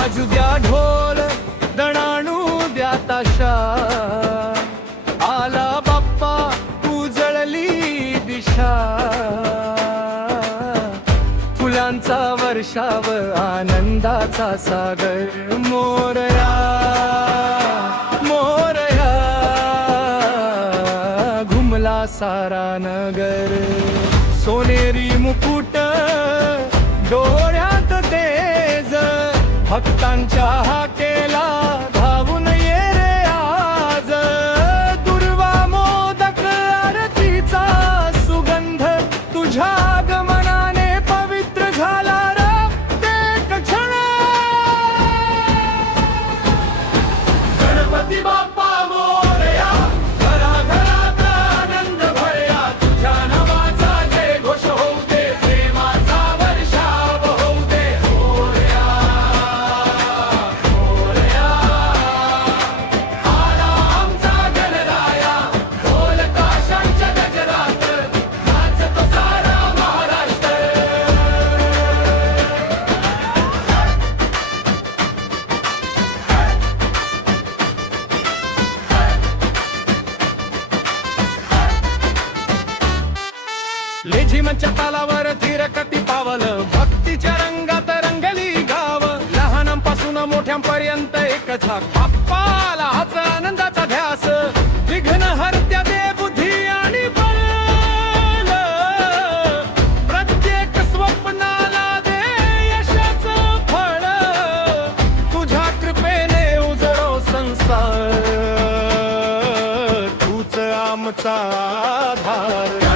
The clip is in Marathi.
वाजू द्या ढोल दणाणू द्या ताशा, आला बाप्पा उजळली दिशा, फुलांचा वर्षाव आनंदाचा सागर, मोरया मोरया घुमला सारा नगर, सोनेरी मुकुट डोळ्यात तेज, भक्तांच्या हाकेला धावून ये रे आज, दुर्वा मोदक आरतीचा सुगंध, तुझ्या आगमनाने पवित्र झाला प्रत्येक क्षण, गणपती बाप्पा मोरया, घराघरात आनंद भरया, तुझ्या नावाचा जय घोष होऊ दे, प्रेमाचा वर्षाव होऊ दे, मोरया मोरया, आला आमचा गणराया, ढोल ताशांच्या गजरात नाचतो सारा महाराष्ट्र. लेझिमच्या तालावर थिरकती पावल, भक्तीच्या रंगात रंगली गाव, लहानांपासून मोठ्यांपर्यंत एक झाक, बाप्पाला हाच आनंदाचा ध्यास, विघ्न हरत्या दे बुद्धी आणि बल, प्रत्येक स्वप्नाला दे यशाचं फळ, तुझ्या कृपेने उजळो संसार, तूच आमचा आधार.